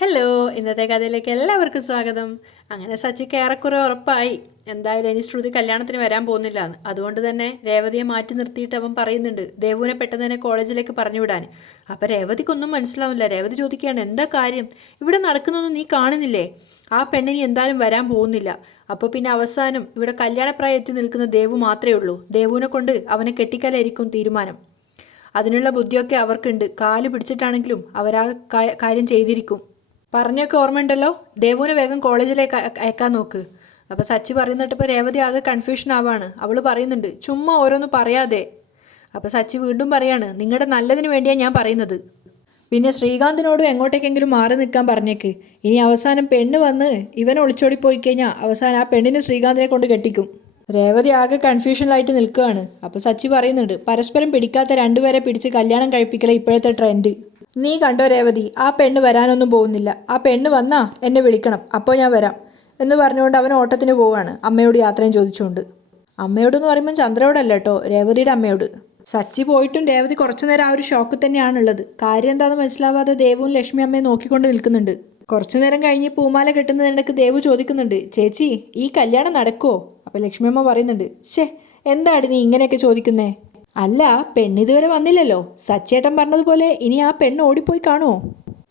Hello, ഇന്നത്തെ കഥയിലേക്ക് എല്ലാവർക്കും സ്വാഗതം. അങ്ങനെ സച്ചിക്ക് ഏറെക്കുറെ ഉറപ്പായി എന്തായാലും ഇനി ശ്രുതി കല്യാണത്തിന് വരാൻ പോകുന്നില്ല എന്ന്. അതുകൊണ്ട് തന്നെ രേവതിയെ മാറ്റി നിർത്തിയിട്ട് അവൻ പറയുന്നുണ്ട് ദേവുവിനെ പെട്ടെന്ന് തന്നെ കോളേജിലേക്ക് പറഞ്ഞു വിടാൻ. അപ്പം രേവതിക്കൊന്നും മനസ്സിലാവില്ല. രേവതി ചോദിക്കുകയാണ്, എന്താ കാര്യം, ഇവിടെ നടക്കുന്നൊന്നും നീ കാണുന്നില്ലേ? ആ പെണ്ണിനി എന്തായാലും വരാൻ പോകുന്നില്ല. അപ്പോൾ പിന്നെ അവസാനം ഇവിടെ കല്യാണപ്രായം എത്തി നിൽക്കുന്ന ദേവു മാത്രമേ ഉള്ളൂ. ദേവുവിനെ കൊണ്ട് അവനെ കെട്ടിക്കലായിരിക്കും തീരുമാനം. അതിനുള്ള ബുദ്ധിയൊക്കെ അവർക്കുണ്ട്. കാല് പിടിച്ചിട്ടാണെങ്കിലും അവരാ കാര്യം ചെയ്തിരിക്കും. പറഞ്ഞൊക്കെ ഓർമ്മയുണ്ടല്ലോ. ദേവുവിനെ വേഗം കോളേജിലേക്ക് അയക്കാൻ നോക്ക്. അപ്പോൾ സച്ചി പറയുന്നിട്ടിപ്പോൾ രേവതി ആകെ കൺഫ്യൂഷൻ ആവാണ്. അവൾ പറയുന്നുണ്ട്, ചുമ്മാ ഓരോന്ന് പറയാതെ. അപ്പോൾ സച്ചി വീണ്ടും പറയാണ്, നിങ്ങളുടെ നല്ലതിന് വേണ്ടിയാണ് ഞാൻ പറയുന്നത്. പിന്നെ ശ്രീകാന്തിനോടും എങ്ങോട്ടേക്കെങ്കിലും മാറി നിൽക്കാൻ പറഞ്ഞേക്ക്. ഇനി അവസാനം പെണ്ണ് വന്ന് ഇവനെ ഒളിച്ചോടി പോയി കഴിഞ്ഞാൽ അവസാനം ആ പെണ്ണിന് ശ്രീകാന്തിനെ കൊണ്ട് കെട്ടിക്കും. രേവതി ആകെ കൺഫ്യൂഷനിലായിട്ട് നിൽക്കുകയാണ്. അപ്പോൾ സച്ചി പറയുന്നുണ്ട്, പരസ്പരം പിടിക്കാത്ത രണ്ടുപേരെ പിടിച്ച് കല്യാണം കഴിപ്പിക്കല ഇപ്പോഴത്തെ ട്രെൻഡ്. നീ കണ്ടോ രേവതി, ആ പെണ്ണ് വരാനൊന്നും പോകുന്നില്ല. ആ പെണ്ണ് വന്നാ എന്നെ വിളിക്കണം, അപ്പോൾ ഞാൻ വരാം എന്ന് പറഞ്ഞുകൊണ്ട് അവൻ ഓട്ടത്തിന് പോവുകയാണ്, അമ്മയോട് യാത്രയും ചോദിച്ചുകൊണ്ട്. അമ്മയോടെന്ന് പറയുമ്പോൾ ചന്ദ്രയോടല്ല കേട്ടോ, രേവതിയുടെ അമ്മയോട്. സച്ചി പോയിട്ടും രേവതി കുറച്ചു നേരം ആ ഒരു ഷോക്ക് തന്നെയാണുള്ളത്. കാര്യം എന്താണെന്ന് മനസ്സിലാവാതെ ദേവും ലക്ഷ്മി അമ്മയെ നോക്കിക്കൊണ്ട് നിൽക്കുന്നുണ്ട്. കുറച്ചു നേരം കഴിഞ്ഞ് പൂമാല കെട്ടുന്നതിനിടയ്ക്ക് ദേവു ചോദിക്കുന്നുണ്ട്, ചേച്ചി ഈ കല്യാണം നടക്കുമോ? അപ്പോൾ ലക്ഷ്മി അമ്മ പറയുന്നുണ്ട്, എന്താടി നീ ഇങ്ങനെയൊക്കെ ചോദിക്കുന്നേ? അല്ല, പെണ്ണിതുവരെ വന്നില്ലല്ലോ. സച്ചേട്ടൻ പറഞ്ഞതുപോലെ ഇനി ആ പെണ്ണ് ഓടിപ്പോയി കാണുമോ?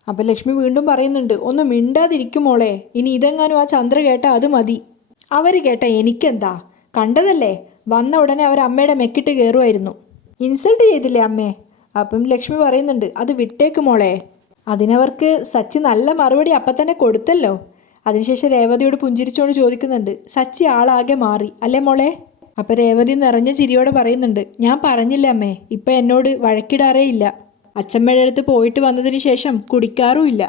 അപ്പം ലക്ഷ്മി വീണ്ടും പറയുന്നുണ്ട്, ഒന്ന് മിണ്ടാതിരിക്കുമോളെ. ഇനി ഇതെങ്ങാനും ആ ചന്ദ്ര കേട്ടാ അത് മതി. അവർ കേട്ടാ എനിക്കെന്താ? കണ്ടതല്ലേ, വന്ന ഉടനെ അവർ അമ്മയുടെ മെക്കിട്ട് കയറുമായിരുന്നു. ഇൻസൾട്ട് ചെയ്തില്ലേ അമ്മേ? അപ്പം ലക്ഷ്മി പറയുന്നുണ്ട്, അത് വിട്ടേക്ക് മോളെ. അതിനവർക്ക് സച്ചി നല്ല മറുപടി അപ്പം തന്നെ കൊടുത്തല്ലോ. അതിനുശേഷം രേവതിയോട് പുഞ്ചിരിച്ചോണ്ട് ചോദിക്കുന്നുണ്ട്, സച്ചി ആളാകെ മാറി അല്ലേ മോളെ? അപ്പം രേവതി നിറഞ്ഞ ചിരിയോടെ പറയുന്നുണ്ട്, ഞാൻ പറഞ്ഞില്ല അമ്മേ, ഇപ്പം എന്നോട് വഴക്കിടാറേ ഇല്ല. അച്ഛമ്മയുടെ അടുത്ത് പോയിട്ട് വന്നതിന് ശേഷം കുടിക്കാറുമില്ല.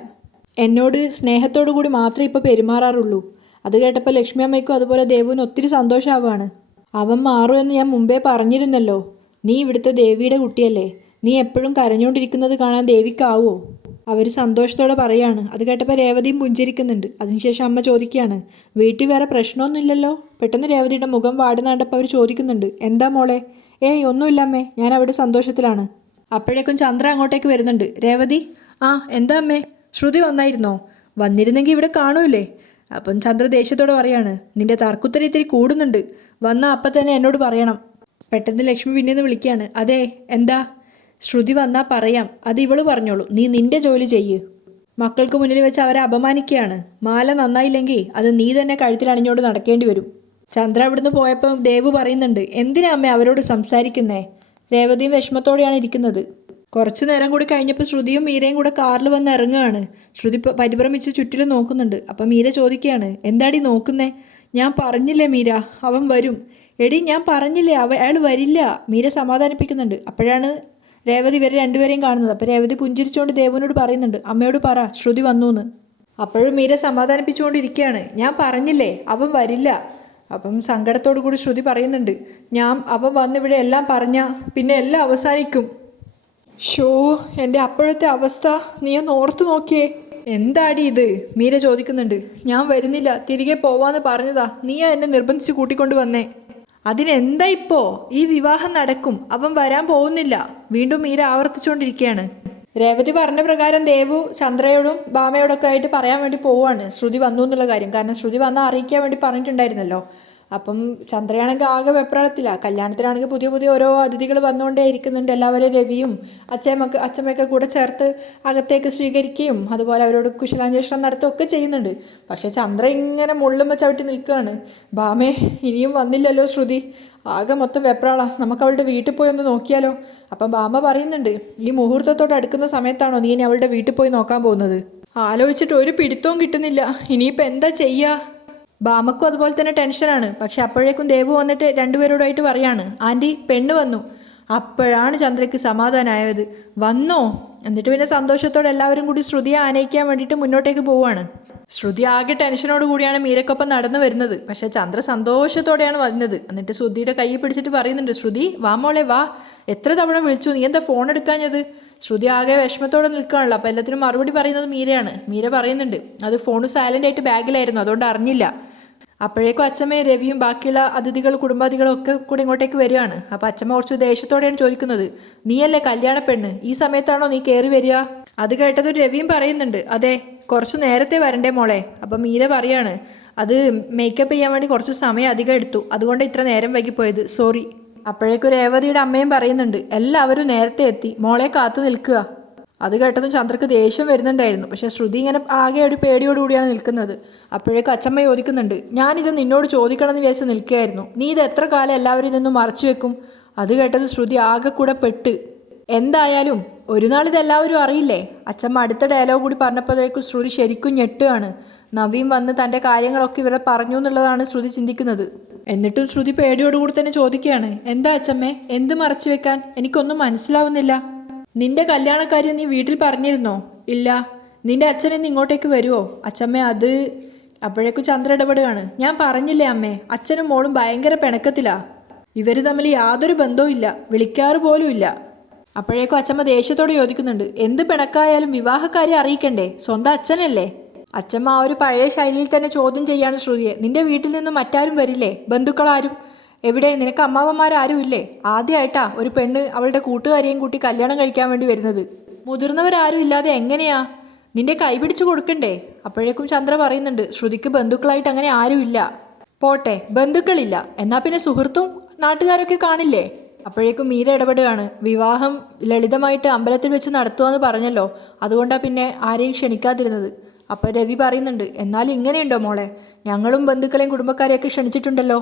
എന്നോട് സ്നേഹത്തോടു കൂടി മാത്രമേ ഇപ്പോൾ പെരുമാറാറുള്ളൂ. അത് കേട്ടപ്പോൾ ലക്ഷ്മി അമ്മയ്ക്കും അതുപോലെ ദേവുവിന് ഒത്തിരി സന്തോഷമാവുകയാണ്. അവൻ മാറുമെന്ന് ഞാൻ മുമ്പേ പറഞ്ഞിരുന്നല്ലോ. നീ ഇവിടുത്തെ ദേവിയുടെ കുട്ടിയല്ലേ, നീ എപ്പോഴും കരഞ്ഞുകൊണ്ടിരിക്കുന്നത് കാണാൻ ദേവിക്കാവോ? അവർ സന്തോഷത്തോടെ പറയാണ്. അത് കേട്ടപ്പോൾ രേവതിയും പുഞ്ചിരിക്കുന്നുണ്ട്. അതിനുശേഷം അമ്മ ചോദിക്കുകയാണ്, വീട്ടിൽ വേറെ പ്രശ്നമൊന്നുമില്ലല്ലോ? പെട്ടെന്ന് രേവതിയുടെ മുഖം വാടുന്നാണ്ടപ്പോൾ അവർ ചോദിക്കുന്നുണ്ട്, എന്താ മോളെ? ഏയ് ഒന്നുമില്ല അമ്മേ, ഞാൻ അവിടെ സന്തോഷത്തിലാണ്. അപ്പോഴേക്കും ചന്ദ്ര അങ്ങോട്ടേക്ക് വരുന്നുണ്ട്. രേവതി, ആ എന്താ അമ്മേ, ശ്രുതി വന്നായിരുന്നോ? വന്നിരുന്നെങ്കിൽ ഇവിടെ കാണൂലേ? അപ്പം ചന്ദ്ര ദേഷ്യത്തോടെ പറയാണ്, നിന്റെ തർക്കുത്തരം ഇത്തിരി കൂടുന്നുണ്ട്. വന്നാൽ അപ്പം തന്നെ എന്നോട് പറയണം. പെട്ടെന്ന് ലക്ഷ്മി പിന്നീന്ന് വിളിക്കുകയാണ്, അതെ എന്താ? ശ്രുതി വന്നാൽ പറയാം, അത് ഇവള് പറഞ്ഞോളൂ, നീ നിന്റെ ജോലി ചെയ്യ്. മക്കൾക്ക് മുന്നിൽ വെച്ച് അവരെ അപമാനിക്കുകയാണ്. മാല നന്നായില്ലെങ്കിൽ അത് നീ തന്നെ കഴുത്തിൽ അണിഞ്ഞോണ്ട് നടക്കേണ്ടി വരും. ചന്ദ്ര അവിടുന്ന് പോയപ്പോൾ ദേവു പറയുന്നുണ്ട്, എന്തിനാ അമ്മ അവരോട് സംസാരിക്കുന്നേ? രേവതിയും വിഷമത്തോടെയാണ് ഇരിക്കുന്നത്. കുറച്ചു നേരം കൂടി കഴിഞ്ഞപ്പോൾ ശ്രുതിയും മീരയും കൂടെ കാറിൽ വന്ന് ഇറങ്ങുകയാണ്. ശ്രുതി പരിഭ്രമിച്ച് ചുറ്റിലും നോക്കുന്നുണ്ട്. അപ്പം മീര ചോദിക്കുകയാണ്, എന്താടി നോക്കുന്നേ? ഞാൻ പറഞ്ഞില്ലേ മീര, അവൻ വരും. എടി ഞാൻ പറഞ്ഞില്ലേ അയാൾ വരില്ല. മീര സമാധാനിപ്പിക്കുന്നുണ്ട്. അപ്പോഴാണ് രേവതി ഇവരെ രണ്ടുപേരെയും കാണുന്നത്. അപ്പോൾ രേവതി പുഞ്ചിരിച്ചുകൊണ്ട് ദേവുവിനോട് പറയുന്നുണ്ട്, അമ്മയോട് പറ ശ്രുതി വന്നു എന്ന്. അപ്പോഴും മീര സമാധാനിപ്പിച്ചുകൊണ്ടിരിക്കുകയാണ്, ഞാൻ പറഞ്ഞില്ലേ അവൻ വരില്ല. അപ്പം സങ്കടത്തോടു കൂടി ശ്രുതി പറയുന്നുണ്ട്, അവൻ വന്നിവിടെ എല്ലാം പറഞ്ഞാൽ പിന്നെ എല്ലാം അവസാനിക്കും. ഷോ, എൻ്റെ അപ്പോഴത്തെ അവസ്ഥ നീ ഒന്ന് ഓർത്തു നോക്കിയേ. എന്താടി ഇത്? മീര ചോദിക്കുന്നുണ്ട്. ഞാൻ വരുന്നില്ല, തിരികെ പോവാന്ന് പറഞ്ഞതാ, നീയാ എന്നെ നിർബന്ധിച്ച് കൂട്ടിക്കൊണ്ട് വന്നേ. അതിനെന്താ ഇപ്പോ? ഈ വിവാഹം നടക്കും, അവൻ വരാൻ പോകുന്നില്ല. വീണ്ടും മീര ആവർത്തിച്ചുകൊണ്ടിരിക്കുകയാണ്. രേവതി പറഞ്ഞ പ്രകാരം ദേവു ചന്ദ്രയോടും ഭാമയോടൊക്കെ ആയിട്ട് പറയാൻ വേണ്ടി പോവുകയാണ് ശ്രുതി വന്നു എന്നുള്ള കാര്യം. കാരണം ശ്രുതി വന്നാൽ അറിയിക്കാൻ വേണ്ടി പറഞ്ഞിട്ടുണ്ടായിരുന്നല്ലോ. അപ്പം ചന്ദ്രയാണെങ്കിൽ ആകെ വെപ്രാളത്തിലാണ്. കല്യാണത്തിനാണെങ്കിൽ പുതിയ പുതിയ ഓരോ അതിഥികൾ വന്നുകൊണ്ടേ ഇരിക്കുന്നുണ്ട്. എല്ലാവരും രവിയും അച്ഛമ്മയൊക്കെ കൂടെ ചേർത്ത് അകത്തേക്ക് സ്വീകരിക്കുകയും അതുപോലെ അവരോട് കുശലാന്വേഷണം നടത്തുകയൊക്കെ ചെയ്യുന്നുണ്ട്. പക്ഷേ ചന്ദ്ര ഇങ്ങനെ മുള്ളും ചവിട്ടി നിൽക്കുകയാണ്. ഭാമേ, ഇനിയും വന്നില്ലല്ലോ ശ്രുതി, ആകെ മൊത്തം വെപ്രാളാ, നമുക്ക് അവളുടെ വീട്ടിൽ പോയി ഒന്ന് നോക്കിയാലോ? അപ്പം ഭാമ പറയുന്നുണ്ട്, ഈ മുഹൂർത്തത്തോട് അടുക്കുന്ന സമയത്താണോ നീ ഇനി അവളുടെ വീട്ടിൽ പോയി നോക്കാൻ പോകുന്നത്? ആലോചിച്ചിട്ട് ഒരു പിടുത്തവും കിട്ടുന്നില്ല. ഇനിയിപ്പോൾ എന്താ ചെയ്യുക? ഭാമക്കും അതുപോലെ തന്നെ ടെൻഷനാണ്. പക്ഷെ അപ്പോഴേക്കും ദേവു വന്നിട്ട് രണ്ടുപേരോടായിട്ട് പറയാണ്, ആൻറ്റി പെണ്ണ് വന്നു. അപ്പോഴാണ് ചന്ദ്രയ്ക്ക് സമാധാനമായത്. വന്നോ? എന്നിട്ട് പിന്നെ സന്തോഷത്തോടെ എല്ലാവരും കൂടി ശ്രുതിയെ ആനയിക്കാൻ വേണ്ടിയിട്ട് മുന്നോട്ടേക്ക് പോവുകയാണ്. ശ്രുതി ആകെ ടെൻഷനോട് കൂടിയാണ് മീരക്കൊപ്പം നടന്നു വരുന്നത്. പക്ഷേ ചന്ദ്ര സന്തോഷത്തോടെയാണ് വരുന്നത്. എന്നിട്ട് ശ്രുതിയുടെ കൈ പിടിച്ചിട്ട് പറയുന്നുണ്ട്, ശ്രുതി വാ മോളെ വാ, എത്ര തവണ വിളിച്ചു, നീ എന്താ ഫോൺ എടുക്കാഞ്ഞത്? ശ്രുതി ആകെ വിഷമത്തോടെ നിൽക്കുകയാണല്ലോ. അപ്പോൾ എല്ലാത്തിനും മറുപടി പറയുന്നത് മീരയാണ്. മീര പറയുന്നുണ്ട്, അത് ഫോൺ സൈലൻ്റ് ആയിട്ട് ബാഗിലായിരുന്നു, അതുകൊണ്ട് അറിഞ്ഞില്ല. അപ്പോഴേക്കും അച്ഛമ്മയും രവിയും ബാക്കിയുള്ള അതിഥികൾ കുടുംബാതികളും ഒക്കെ കൂടി ഇങ്ങോട്ടേക്ക് വരികയാണ്. അപ്പോൾ അച്ഛമ്മ കുറച്ച് ദേഷ്യത്തോടെയാണ് ചോദിക്കുന്നത്, നീയല്ലേ കല്യാണ പെണ്ണ്, ഈ സമയത്താണോ നീ കയറി വരിക? അത് കേട്ടത് രവിയും പറയുന്നുണ്ട്, അതെ കുറച്ച് നേരത്തെ വരണ്ടേ മോളെ. അപ്പം മീര പറയാണ്, അത് മേക്കപ്പ് ചെയ്യാൻ വേണ്ടി കുറച്ച് സമയം അധികം എടുത്തു, അതുകൊണ്ട് ഇത്ര നേരം വൈകിപ്പോയത്, സോറി. അപ്പോഴേക്കും രേവതിയുടെ അമ്മയും പറയുന്നുണ്ട്, എല്ലാവരും നേരത്തെ എത്തി, മോളെ കാത്തു നിൽക്കുക. അത് കേട്ടതും ചന്ദ്രക്ക് ദേഷ്യം വരുന്നുണ്ടായിരുന്നു. പക്ഷേ ശ്രുതി ഇങ്ങനെ ആകെ ഒരു പേടിയോടുകൂടിയാണ് നിൽക്കുന്നത്. അപ്പോഴേക്കും അച്ഛമ്മ ചോദിക്കുന്നുണ്ട്, ഞാനിത് നിന്നോട് ചോദിക്കണമെന്ന് വിചാരിച്ച് നിൽക്കുകയായിരുന്നു, നീ ഇത് എത്ര കാലം എല്ലാവരും ഇതൊന്നും മറച്ചു വെക്കും. അത് കേട്ടത് ശ്രുതി ആകെ കൂടെ പെട്ട്. എന്തായാലും ഒരു നാൾ ഇതെല്ലാവരും അറിയില്ലേ. അച്ഛമ്മ അടുത്ത ഡയലോഗ് കൂടി പറഞ്ഞപ്പോഴേക്കും ശ്രുതി ശരിക്കും ഞെട്ടുകയാണ്. നവീൻ വന്ന് തൻ്റെ കാര്യങ്ങളൊക്കെ ഇവരെ പറഞ്ഞു എന്നുള്ളതാണ് ശ്രുതി ചിന്തിക്കുന്നത്. എന്നിട്ടും ശ്രുതി പേടിയോടുകൂടി തന്നെ ചോദിക്കുകയാണ്, എന്താ അച്ഛമ്മേ, എന്ത് മറച്ചു വെക്കാൻ, എനിക്കൊന്നും മനസ്സിലാവുന്നില്ല. നിന്റെ കല്യാണക്കാര്യം നീ വീട്ടിൽ പറഞ്ഞിരുന്നോ? ഇല്ല. നിന്റെ അച്ഛൻ ഇന്ന് ഇങ്ങോട്ടേക്ക് വരുമോ? അച്ഛമ്മേ അത്. അപ്പോഴേക്കും ചന്ദ്ര ഇടപെടുകയാണ്, ഞാൻ പറഞ്ഞില്ലേ അമ്മേ, അച്ഛനും മോളും ഭയങ്കര പിണക്കത്തിലാ, ഇവർ തമ്മിൽ യാതൊരു ബന്ധവും ഇല്ല, വിളിക്കാറ് പോലും ഇല്ല. അപ്പോഴേക്കും അച്ഛമ്മ ദേഷ്യത്തോട് ചോദിക്കുന്നുണ്ട്, എന്ത് പിണക്കായാലും വിവാഹക്കാര്യം അറിയിക്കണ്ടേ, സ്വന്തം അച്ഛനല്ലേ. അച്ഛമ്മ ആ ഒരു പഴയ ശൈലിയിൽ തന്നെ ചോദ്യം ചെയ്യാണ് ശ്രുതിയെ, നിന്റെ വീട്ടിൽ നിന്നും മറ്റാരും വരില്ലേ, ബന്ധുക്കളാരും എവിടെ, നിനക്ക് അമ്മാവന്മാരാരും ഇല്ലേ? ആദ്യമായിട്ടാ ഒരു പെണ്ണ് അവളുടെ കൂട്ടുകാരിയും കൂട്ടി കല്യാണം കഴിക്കാൻ വേണ്ടി വരുന്നത്, മുതിർന്നവരാരും ഇല്ലാതെ എങ്ങനെയാ, നിന്റെ കൈ പിടിച്ചു കൊടുക്കണ്ടേ. അപ്പോഴേക്കും ചന്ദ്ര പറയുന്നുണ്ട്, ശ്രുതിക്ക് ബന്ധുക്കളായിട്ട് അങ്ങനെ ആരും ഇല്ല. പോട്ടെ, ബന്ധുക്കളില്ല, എന്നാൽ പിന്നെ സുഹൃത്തും നാട്ടുകാരൊക്കെ കാണില്ലേ. അപ്പോഴേക്കും മീര ഇടപെടുകയാണ്, വിവാഹം ലളിതമായിട്ട് അമ്പലത്തിൽ വെച്ച് നടത്തുമെന്ന് പറഞ്ഞല്ലോ, അതുകൊണ്ടാണ് പിന്നെ ആരെയും ക്ഷണിക്കാതിരുന്നത്. അപ്പോൾ രവി പറയുന്നുണ്ട്, എന്നാലും ഇങ്ങനെയുണ്ടോ മോളെ, ഞങ്ങളും ബന്ധുക്കളെയും കുടുംബക്കാരെയൊക്കെ ക്ഷണിച്ചിട്ടുണ്ടല്ലോ.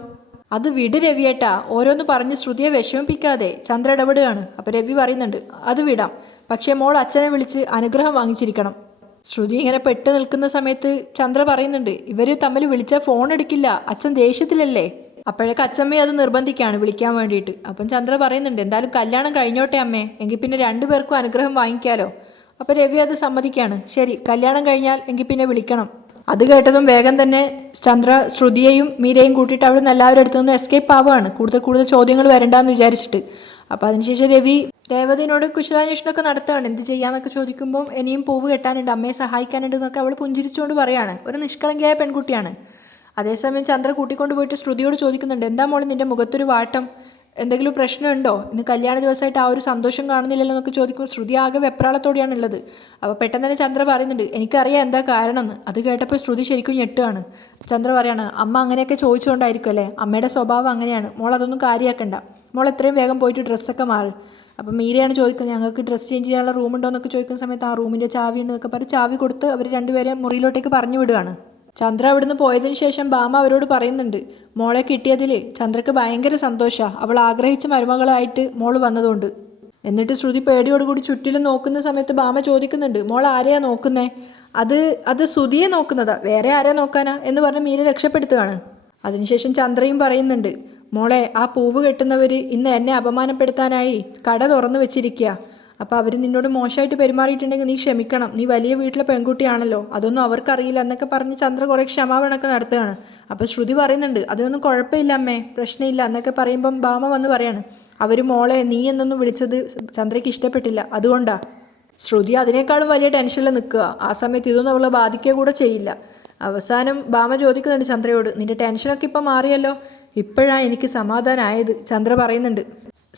അത് വിട് രവിയേട്ടാ, ഓരോന്ന് പറഞ്ഞ് ശ്രുതിയെ വിഷമിപ്പിക്കാതെ. ചന്ദ്ര ഇടപെടുകയാണ്. അപ്പോൾ രവി പറയുന്നുണ്ട്, അത് വിടാം, പക്ഷേ മോൾ അച്ഛനെ വിളിച്ച് അനുഗ്രഹം വാങ്ങിച്ചിരിക്കണം. ശ്രുതി ഇങ്ങനെ പെട്ട് നിൽക്കുന്ന സമയത്ത് ചന്ദ്ര പറയുന്നുണ്ട്, ഇവർ തമ്മിൽ വിളിച്ചാൽ ഫോൺ എടുക്കില്ല, അച്ഛൻ ദേഷ്യത്തിലല്ലേ. അപ്പോഴേക്ക് അച്ഛമ്മയെ അത് നിർബന്ധിക്കുകയാണ് വിളിക്കാൻ വേണ്ടിയിട്ട്. അപ്പം ചന്ദ്ര പറയുന്നുണ്ട്, എന്തായാലും കല്യാണം കഴിഞ്ഞോട്ടെ അമ്മേ, എങ്കിൽ പിന്നെ രണ്ടുപേർക്കും അനുഗ്രഹം വാങ്ങിക്കാലോ. അപ്പോൾ രവി അത് സമ്മതിക്കുകയാണ്, ശരി കല്യാണം കഴിഞ്ഞാൽ എങ്കിൽ പിന്നെ വിളിക്കണം. അത് കേട്ടതും വേഗം തന്നെ ചന്ദ്ര ശ്രുതിയെയും മീരയും കൂട്ടിയിട്ട് അവിടെ നിന്ന് എല്ലാവരും അടുത്തു നിന്ന് എസ്കേപ്പ് ആവുകയാണ്, കൂടുതൽ ചോദ്യങ്ങൾ വരണ്ടെന്ന് വിചാരിച്ചിട്ട്. അപ്പോൾ അതിനുശേഷം രവി രേവതിനോട് കുശലാന്വേഷണമൊക്കെ നടത്തുകയാണ്, എന്ത് ചെയ്യാന്നൊക്കെ ചോദിക്കുമ്പോൾ ഇനിയും പൂവ് കെട്ടാനുണ്ട്, അമ്മയെ സഹായിക്കാനുണ്ട് എന്നൊക്കെ അവൾ പുഞ്ചിരിച്ചുകൊണ്ട് പറയാണ്. ഒരു നിഷ്കളങ്കയായ പെൺകുട്ടിയാണ്. അതേസമയം ചന്ദ്ര കൂട്ടിക്കൊണ്ട് പോയിട്ട് ശ്രുതിയോട് ചോദിക്കുന്നുണ്ട്, എന്താ മോളെ നിന്റെ മുഖത്തൊരു വാട്ടം, എന്തെങ്കിലും പ്രശ്നമുണ്ടോ, ഇന്ന് കല്യാണ ദിവസമായിട്ട് ആ ഒരു സന്തോഷം കാണുന്നില്ലല്ലോ എന്നൊക്കെ ചോദിക്കുമ്പോൾ ശ്രുതി ആകെ വെപ്രാളത്തോടെയാണ് ഉള്ളത്. അപ്പോൾ പെട്ടെന്ന് തന്നെ ചന്ദ്ര പറയുന്നുണ്ട്, എനിക്കറിയാം എന്താ കാരണം എന്ന്. അത് കേട്ടപ്പോൾ ശ്രുതി ശരിക്കും ഞെട്ടുകയാണ്. ചന്ദ്ര പറയാണ്, അമ്മ അങ്ങനെയൊക്കെ ചോദിച്ചുകൊണ്ടായിരിക്കും അല്ലേ, അമ്മയുടെ സ്വഭാവം അങ്ങനെയാണ്, മോൾ അതൊന്നും കാര്യമാക്കണ്ട, മോൾ എത്രയും വേഗം പോയിട്ട് ഡ്രസ്സൊക്കെ മാറ്. അപ്പം മീരയാണ് ചോദിക്കുന്നത്, ഞങ്ങൾക്ക് ഡ്രസ്സ് ചേഞ്ച് ചെയ്യാനുള്ള റൂമുണ്ടോ എന്നൊക്കെ ചോദിക്കുന്ന സമയത്ത് ആ റൂമിൻ്റെ ചാവി ഉണ്ടെന്നൊക്കെ പറഞ്ഞ് ചാവി കൊടുത്ത് അവർ രണ്ടുപേരെ മുറിയിലോട്ടേക്ക് പറഞ്ഞു വിടുകയാണ്. ചന്ദ്ര അവിടുന്ന് പോയതിന് ശേഷം ബാമ അവരോട് പറയുന്നുണ്ട്, മോളെ കിട്ടിയതിൽ ചന്ദ്രക്ക് ഭയങ്കര സന്തോഷമാണ്, അവൾ ആഗ്രഹിച്ച മരുമകളായിട്ട് മോൾ വന്നതുകൊണ്ട്. എന്നിട്ട് ശ്രുതി പേടിയോടുകൂടി ചുറ്റിലും നോക്കുന്ന സമയത്ത് ബാമ ചോദിക്കുന്നുണ്ട്, മോൾ ആരെയാ നോക്കുന്നേ? അത് ശ്രുതിയെ നോക്കുന്നതാ, വേറെ ആരെയാ നോക്കാനാ എന്ന് പറഞ്ഞ് മീര രക്ഷപ്പെടുത്തുകയാണ്. അതിനുശേഷം ചന്ദ്രയും പറയുന്നുണ്ട്, മോളെ ആ പൂവ് കെട്ടുന്നവർ ഇന്ന് എന്നെ അപമാനപ്പെടുത്താനായി കട തുറന്നു വെച്ചിരിക്കുക, അപ്പോൾ അവർ നിന്നോട് മോശമായിട്ട് പെരുമാറിയിട്ടുണ്ടെങ്കിൽ നീ ക്ഷമിക്കണം, നീ വലിയ വീട്ടിലെ പെൺകുട്ടിയാണല്ലോ, അതൊന്നും അവർക്കറിയില്ല എന്നൊക്കെ പറഞ്ഞ് ചന്ദ്ര കുറേ ക്ഷമാപണമൊക്കെ നടത്തുകയാണ്. അപ്പോൾ ശ്രുതി പറയുന്നുണ്ട്, അതിനൊന്നും കുഴപ്പമില്ല അമ്മേ, പ്രശ്നമില്ല എന്നൊക്കെ പറയുമ്പം ബാമ വന്ന് പറയാണ്, അവർ മോളെ നീ എന്നൊന്നും വിളിച്ചത് ചന്ദ്രയ്ക്ക് ഇഷ്ടപ്പെട്ടില്ല, അതുകൊണ്ടാ. ശ്രുതി അതിനേക്കാളും വലിയ ടെൻഷനിൽ നിൽക്കുക. ആ സമയത്ത് ഇതൊന്നും അവളെ ബാധിക്കുക കൂടെ ചെയ്യില്ല. അവസാനം ബാമ ചോദിക്കുന്നുണ്ട് ചന്ദ്രയോട്, നിന്റെ ടെൻഷനൊക്കെ ഇപ്പം മാറിയല്ലോ, ഇപ്പോഴാണ് എനിക്ക് സമാധാനമായത്. ചന്ദ്ര പറയുന്നുണ്ട്,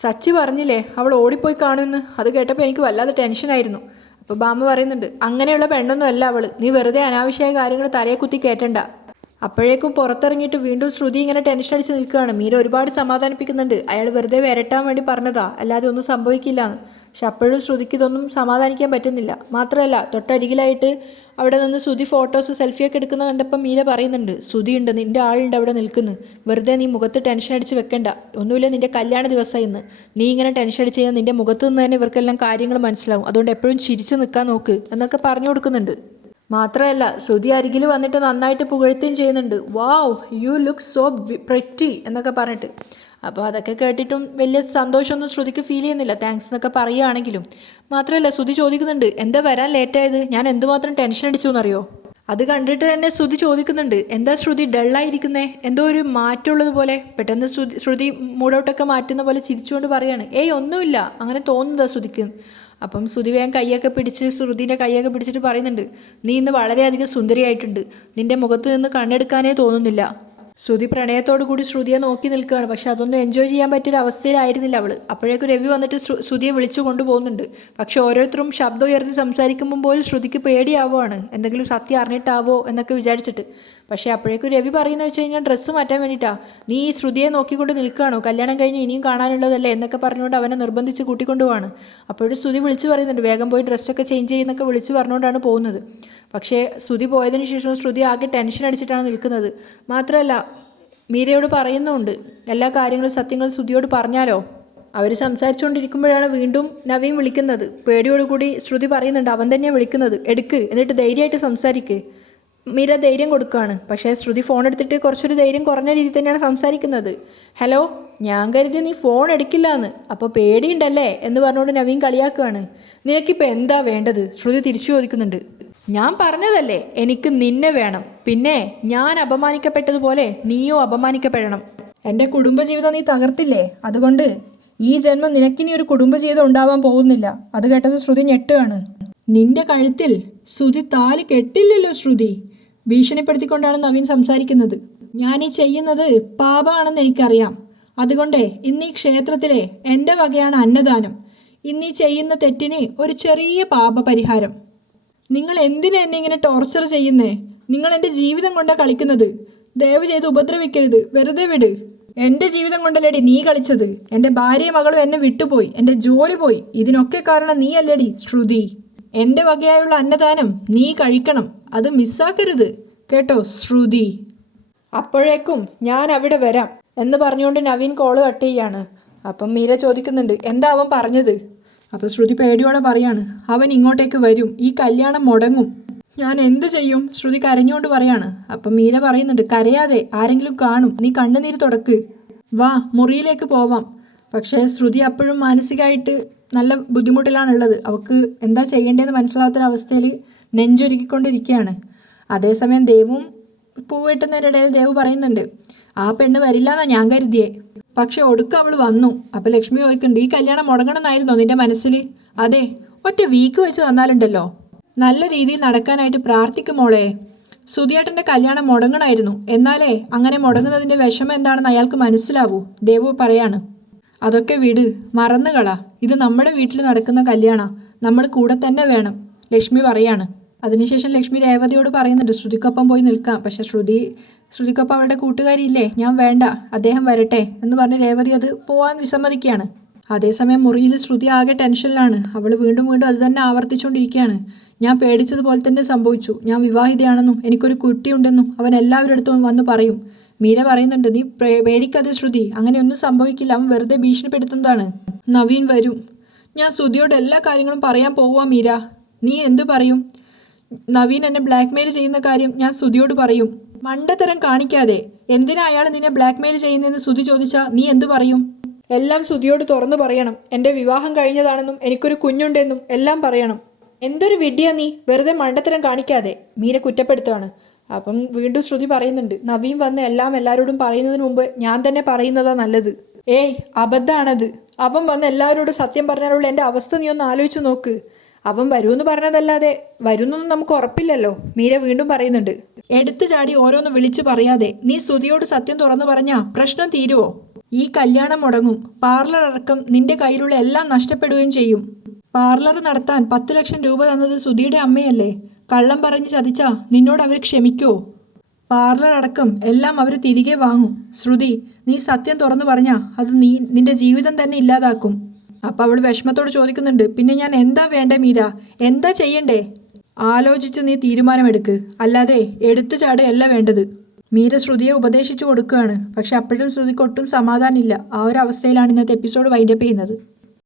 സച്ചി പറഞ്ഞില്ലേ അവൾ ഓടിപ്പോയി കാണുമെന്ന്, അത് കേട്ടപ്പോൾ എനിക്ക് വല്ലാതെ ടെൻഷനായിരുന്നു. അപ്പോൾ ബാമ പറയുന്നുണ്ട്, അങ്ങനെയുള്ള പെണ്ണൊന്നും അല്ല അവൾ, നീ വെറുതെ അനാവശ്യമായ കാര്യങ്ങൾ തലയെ കുത്തി കയറ്റണ്ട. അപ്പോഴേക്കും പുറത്തിറങ്ങിയിട്ട് വീണ്ടും ശ്രുതി ഇങ്ങനെ ടെൻഷൻ അടിച്ച് നിൽക്കുകയാണ്. മീര ഒരുപാട് സമാധാനിപ്പിക്കുന്നുണ്ട്, അയാൾ വെറുതെ വരട്ടാൻ വേണ്ടി പറഞ്ഞതാ, അല്ലാതെ ഒന്നും സംഭവിക്കില്ല എന്ന്. പക്ഷെ അപ്പോഴും ശ്രുതിക്ക് ഇതൊന്നും സമാധാനിക്കാൻ പറ്റുന്നില്ല. മാത്രമല്ല തൊട്ടരികിലായിട്ട് അവിടെ നിന്ന് ശ്രുതി ഫോട്ടോസ് സെൽഫിയൊക്കെ എടുക്കുന്ന കണ്ടപ്പോൾ മീര പറയുന്നുണ്ട്, ശ്രുതി ഉണ്ട്, നിൻ്റെ ആളുണ്ട് അവിടെ നിൽക്കുന്നു, വെറുതെ നീ മുഖത്ത് ടെൻഷൻ അടിച്ച് വെക്കണ്ട, ഒന്നുമില്ല നിൻ്റെ കല്യാണ ദിവസമായി ഇന്ന്, നീ ഇങ്ങനെ ടെൻഷൻ അടിച്ച് കഴിഞ്ഞാൽ നിൻ്റെ മുഖത്ത് നിന്ന് തന്നെ ഇവർക്കെല്ലാം കാര്യങ്ങൾ മനസ്സിലാവും, അതുകൊണ്ട് എപ്പോഴും ചിരിച്ച് നിൽക്കാൻ നോക്ക് എന്നൊക്കെ പറഞ്ഞു കൊടുക്കുന്നുണ്ട്. മാത്രമല്ല ശ്രുതി അരികിൽ വന്നിട്ട് നന്നായിട്ട് പുകഴ്ത്തുകയും ചെയ്യുന്നുണ്ട്, വാവ് യു ലുക്ക് സോ പ്രിറ്റി എന്നൊക്കെ പറഞ്ഞിട്ട്. അപ്പോൾ അതൊക്കെ കേട്ടിട്ടും വലിയ സന്തോഷമൊന്നും ശ്രുതിക്ക് ഫീൽ ചെയ്യുന്നില്ല, താങ്ക്സ് എന്നൊക്കെ പറയുകയാണെങ്കിലും. മാത്രമല്ല ശ്രുതി ചോദിക്കുന്നുണ്ട്, എന്താ വരാൻ ലേറ്റായത്, ഞാൻ എന്തുമാത്രം ടെൻഷൻ അടിച്ചു എന്നറിയോ. അത് കണ്ടിട്ട് തന്നെ ശ്രുതി ചോദിക്കുന്നുണ്ട്, എന്താ ശ്രുതി ഡള്ളായിരിക്കുന്നേ, എന്തോ ഒരു മാറ്റമുള്ളതുപോലെ. പെട്ടെന്ന് ശ്രുതി മൂടൗട്ടൊക്കെ മാറ്റുന്ന പോലെ ചിരിച്ചുകൊണ്ട് പറയാണ്, ഏയ് ഒന്നുമില്ല, അങ്ങനെ തോന്നുന്നതാ ശ്രുതിക്ക്. അപ്പം ശ്രുതി വേഗം കൈയൊക്കെ പിടിച്ച് ശ്രുതിൻ്റെ കൈയൊക്കെ പിടിച്ചിട്ട് പറയുന്നുണ്ട്, നീ ഇന്ന് വളരെയധികം സുന്ദരിയായിട്ടുണ്ട്, നിൻ്റെ മുഖത്ത് നിന്ന് കണ്ണെടുക്കാനേ തോന്നുന്നില്ല. ശ്രുതി പ്രണയത്തോടു കൂടി ശ്രുതിയെ നോക്കി നിൽക്കുകയാണ്. പക്ഷെ അതൊന്നും എൻജോയ് ചെയ്യാൻ പറ്റിയൊരു അവസ്ഥയിലായിരുന്നില്ല അവൾ. അപ്പോഴേക്കും രവി വന്നിട്ട് ശ്രുതിയെ വിളിച്ചു കൊണ്ടുപോകുന്നുണ്ട്. പക്ഷെ ഓരോരുത്തരും ശബ്ദം ഉയർത്തി സംസാരിക്കുമ്പോൾ പോലും ശ്രുതിക്ക് പേടിയാവുകയാണ്, എന്തെങ്കിലും സത്യം അറിഞ്ഞിട്ടാവോ എന്നൊക്കെ വിചാരിച്ചിട്ട്. പക്ഷേ അപ്പോഴേക്കും രവി പറയുന്നത് വെച്ച് കഴിഞ്ഞാൽ ഡ്രസ്സ് മാറ്റാൻ വേണ്ടിയിട്ടാണ്. നീ ഈ ശ്രുതിയെ നോക്കിക്കൊണ്ട് നിൽക്കുകയാണോ, കല്യാണം കഴിഞ്ഞ് ഇനിയും കാണാനുള്ളതല്ലേ എന്നൊക്കെ പറഞ്ഞുകൊണ്ട് അവനെ നിർബന്ധിച്ച് കൂട്ടിക്കൊണ്ടുപോവാണ്. അപ്പോഴും ശ്രുതി വിളിച്ചു പറയുന്നുണ്ട് വേഗം പോയി ഡ്രസ്സൊക്കെ ചേഞ്ച് ചെയ്യുന്നൊക്കെ വിളിച്ച് പറഞ്ഞുകൊണ്ടാണ് പോകുന്നത്. പക്ഷേ ശ്രുതി പോയതിന് ശേഷം ശ്രുതി ആകെ ടെൻഷൻ അടിച്ചിട്ടാണ് നിൽക്കുന്നത്. മാത്രമല്ല മീരയോട് പറയുന്നുണ്ട് എല്ലാ കാര്യങ്ങളും സത്യങ്ങളും ശ്രുതിയോട് പറഞ്ഞാലോ. അവർ സംസാരിച്ചുകൊണ്ടിരിക്കുമ്പോഴാണ് വീണ്ടും നവീൻ വിളിക്കുന്നത്. പേടിയോടുകൂടി ശ്രുതി പറയുന്നുണ്ട് അവൻ തന്നെയാണ് വിളിക്കുന്നത്, എടുക്ക്, എന്നിട്ട് ധൈര്യമായിട്ട് സംസാരിക്ക്. മീര ധൈര്യം കൊടുക്കുകയാണ്. പക്ഷേ ശ്രുതി ഫോൺ എടുത്തിട്ട് കുറച്ചൊരു ധൈര്യം കുറഞ്ഞ രീതിയിൽ തന്നെയാണ് സംസാരിക്കുന്നത്. ഹലോ, ഞാൻ കരുതി നീ ഫോൺ എടുക്കില്ല എന്ന്, അപ്പോൾ പേടിയുണ്ടല്ലേ എന്ന് പറഞ്ഞുകൊണ്ട് നവീൻ കളിയാക്കുകയാണ്. നിനക്കിപ്പോൾ എന്താ വേണ്ടത്, ശ്രുതി തിരിച്ചു ചോദിക്കുന്നുണ്ട്. ഞാൻ പറഞ്ഞതല്ലേ എനിക്ക് നിന്നെ വേണം, പിന്നെ ഞാൻ അപമാനിക്കപ്പെട്ടതുപോലെ നീയോ അപമാനിക്കപ്പെടണം. എൻ്റെ കുടുംബജീവിതം നീ തകർത്തില്ലേ, അതുകൊണ്ട് ഈ ജന്മം നിനക്കിനി ഒരു കുടുംബജീവിതം ഉണ്ടാവാൻ പോകുന്നില്ല. അത് കേട്ടത് ശ്രുതി ഞെട്ടുകയാണ്. നിന്റെ കഴുത്തിൽ ശ്രുതി താലി കെട്ടില്ലല്ലോ ശ്രുതി, ഭീഷണിപ്പെടുത്തിക്കൊണ്ടാണ് നവീൻ സംസാരിക്കുന്നത്. ഞാൻ ഈ ചെയ്യുന്നത് പാപമാണെന്ന് എനിക്കറിയാം. അതുകൊണ്ട് ഇന്നീ ക്ഷേത്രത്തിലെ എൻ്റെ വകയാണ് അന്നദാനം. ഇന്നീ ചെയ്യുന്ന തെറ്റിന് ഒരു ചെറിയ പാപപരിഹാരം. നിങ്ങൾ എന്തിനാ എന്നെ ഇങ്ങനെ ടോർച്ചർ ചെയ്യുന്നേ? നിങ്ങൾ എൻ്റെ ജീവിതം കൊണ്ടാണ് കളിക്കുന്നത്. ദയവ് ചെയ്ത് ഉപദ്രവിക്കരുത്, വെറുതെ വിട്. എൻ്റെ ജീവിതം കൊണ്ടല്ലേടി നീ കളിച്ചത്. എൻ്റെ ഭാര്യയും മകളും എന്നെ വിട്ടുപോയി, എൻ്റെ ജോലി പോയി. ഇതിനൊക്കെ കാരണം നീ അല്ലേടി ശ്രുതി. എൻ്റെ വകയായുള്ള അന്നദാനം നീ കഴിക്കണം, അത് മിസ്സാക്കരുത് കേട്ടോ ശ്രുതി. അപ്പോഴേക്കും ഞാൻ അവിടെ വരാം എന്ന് പറഞ്ഞുകൊണ്ട് നവീൻ കോള് കട്ട് ചെയ്യാണ്. അപ്പം മീര ചോദിക്കുന്നുണ്ട് എന്താ അവൻ പറഞ്ഞത്. അപ്പോൾ ശ്രുതി പേടിയോടെ പറയാണ് അവൻ ഇങ്ങോട്ടേക്ക് വരും, ഈ കല്യാണം മുടങ്ങും. ഞാൻ എന്ത് ചെയ്യും, ശ്രുതി കരഞ്ഞുകൊണ്ട് പറയാണ്. അപ്പം മീര പറയുന്നുണ്ട് കരയാതെ, ആരെങ്കിലും കാണും, നീ കണ്ണുനീര് തുടക്ക്, വാ മുറിയിലേക്ക് പോവാം. പക്ഷേ ശ്രുതി അപ്പോഴും മാനസികമായിട്ട് നല്ല ബുദ്ധിമുട്ടിലാണുള്ളത്. അവൾക്ക് എന്താ ചെയ്യേണ്ടതെന്ന് മനസ്സിലാവാത്തൊരവസ്ഥയിൽ നെഞ്ചൊരുക്കിക്കൊണ്ടിരിക്കുകയാണ്. അതേസമയം ദേവും പൂവെട്ടുന്നതിനിടയിൽ ദേവ് പറയുന്നുണ്ട് ആ പെണ്ണ് വരില്ല എന്നാണ് ഞാൻ കരുതിയേ, പക്ഷെ ഒടുക്കം അവൾ വന്നു. അപ്പം ലക്ഷ്മി ചോദിക്കുന്നുണ്ട് ഈ കല്യാണം മുടങ്ങണമെന്നായിരുന്നോ നിന്റെ മനസ്സിൽ? അതെ, ഒറ്റ വീക്ക് വെച്ച് തന്നാലുണ്ടല്ലോ. നല്ല രീതിയിൽ നടക്കാനായിട്ട് പ്രാർത്ഥിക്കും മോളെ. സുധിയേട്ടൻ്റെ കല്യാണം മുടങ്ങണമായിരുന്നു, എന്നാലേ അങ്ങനെ മുടങ്ങുന്നതിൻ്റെ വിഷമം എന്താണെന്ന് അയാൾക്ക് മനസ്സിലാവൂ. ദേവു പറയാണ് അതൊക്കെ വിട്, മറന്നുകളാ, ഇത് നമ്മുടെ വീട്ടിൽ നടക്കുന്ന കല്യാണം, നമ്മൾ കൂടെ തന്നെ വേണം. ലക്ഷ്മി പറയാണ്. അതിനുശേഷം ലക്ഷ്മി രേവതിയോട് പറയുന്നുണ്ട് ശ്രുതിക്കൊപ്പം പോയി നിൽക്കാം. പക്ഷെ ശ്രുതിക്കൊപ്പം അവളുടെ കൂട്ടുകാരിയില്ലേ, ഞാൻ വേണ്ട, അദ്ദേഹം വരട്ടെ എന്ന് പറഞ്ഞ് രേവതി അത് പോകാൻ വിസമ്മതിക്കുകയാണ്. അതേസമയം മുറിയിൽ ശ്രുതി ആകെ ടെൻഷനിലാണ്. അവൾ വീണ്ടും വീണ്ടും അത് തന്നെ ആവർത്തിച്ചുകൊണ്ടിരിക്കുകയാണ്. ഞാൻ പേടിച്ചതുപോലെ തന്നെ സംഭവിച്ചു, ഞാൻ വിവാഹിതയാണെന്നും എനിക്കൊരു കുട്ടിയുണ്ടെന്നും അവൻ എല്ലാവരുടെ അടുത്തും വന്ന് പറയും. മീര പറയുന്നുണ്ട് നീ പേടിക്കാതെ ശ്രുതി, അങ്ങനെയൊന്നും സംഭവിക്കില്ല, അവൻ വെറുതെ ഭീഷണിപ്പെടുത്തുന്നതാണ്. നവീൻ വരും, ഞാൻ ശ്രുതിയോട് എല്ലാ കാര്യങ്ങളും പറയാൻ പോവാ മീര. നീ എന്തു പറയും? നവീൻ എന്നെ ബ്ലാക്ക്മെയിൽ ചെയ്യുന്ന കാര്യം ഞാൻ ശ്രുതിയോട് പറയും. മണ്ടത്തരം കാണിക്കാതെ, എന്തിനാ അയാൾ നിന്നെ ബ്ലാക്ക്മെയിൽ ചെയ്യുന്നതെന്ന് ശ്രുതി ചോദിച്ചാൽ നീ എന്തു പറയും? എല്ലാം ശ്രുതിയോട് തുറന്നു പറയണം. എൻ്റെ വിവാഹം കഴിഞ്ഞതാണെന്നും എനിക്കൊരു കുഞ്ഞുണ്ടെന്നും എല്ലാം പറയണം. എന്തൊരു വിഡ്ഢിയാ നീ, വെറുതെ മണ്ടത്തരം കാണിക്കാതെ, മീര കുറ്റപ്പെടുത്തുകയാണ്. അപ്പം വീണ്ടും ശ്രുതി പറയുന്നുണ്ട് നവീൻ വന്ന് എല്ലാം എല്ലാവരോടും പറയുന്നതിന് മുമ്പ് ഞാൻ തന്നെ പറയുന്നതാ നല്ലത്. ഏയ് അബദ്ധമാണത്. അവൻ വന്ന് എല്ലാവരോടും സത്യം പറഞ്ഞാലുള്ള എൻ്റെ അവസ്ഥ നീ ഒന്ന് ആലോചിച്ച് നോക്ക്. അവൻ വരുമെന്ന് പറഞ്ഞതല്ലാതെ വരുന്നൊന്നും നമുക്ക് ഉറപ്പില്ലല്ലോ. മീര വീണ്ടും പറയുന്നുണ്ട് എടുത്തു ചാടി ഓരോന്ന് വിളിച്ചു പറയാതെ നീ ശ്രുതിയോട് സത്യം തുറന്നു പറഞ്ഞാൽ പ്രശ്നം തീരുവോ? ഈ കല്യാണം മുടങ്ങും, പാർലർ അടക്കം നിന്റെ കയ്യിലുള്ള എല്ലാം നഷ്ടപ്പെടുകയും ചെയ്യും. പാർലർ നടത്താൻ 10 ലക്ഷം രൂപ തന്നത് ശ്രുതിയുടെ അമ്മയല്ലേ? കള്ളം പറഞ്ഞ് ചതിച്ചാ നിന്നോട് അവർ ക്ഷമിക്കോ? പാർലർ അടക്കം എല്ലാം അവർ തിരികെ വാങ്ങും. ശ്രുതി, നീ സത്യം തുറന്നു പറഞ്ഞാൽ അത് നിന്റെ ജീവിതം തന്നെ ഇല്ലാതാക്കും. അപ്പം അവൾ വിഷമത്തോട് ചോദിക്കുന്നുണ്ട് പിന്നെ ഞാൻ എന്താ വേണ്ടേ മീര, എന്താ ചെയ്യണ്ടേ? ആലോചിച്ച് നീ തീരുമാനമെടുക്ക്, അല്ലാതെ എടുത്തു ചാടുകയല്ല വേണ്ടത്. മീര ശ്രുതിയെ ഉപദേശിച്ചു കൊടുക്കുകയാണ്. പക്ഷെ അപ്പോഴും ശ്രുതിക്ക് ഒട്ടും സമാധാനമില്ല. ആ ഒരു അവസ്ഥയിലാണ് ഇന്നത്തെ എപ്പിസോഡ് വൈൻഡപ്പ് ചെയ്യുന്നത്.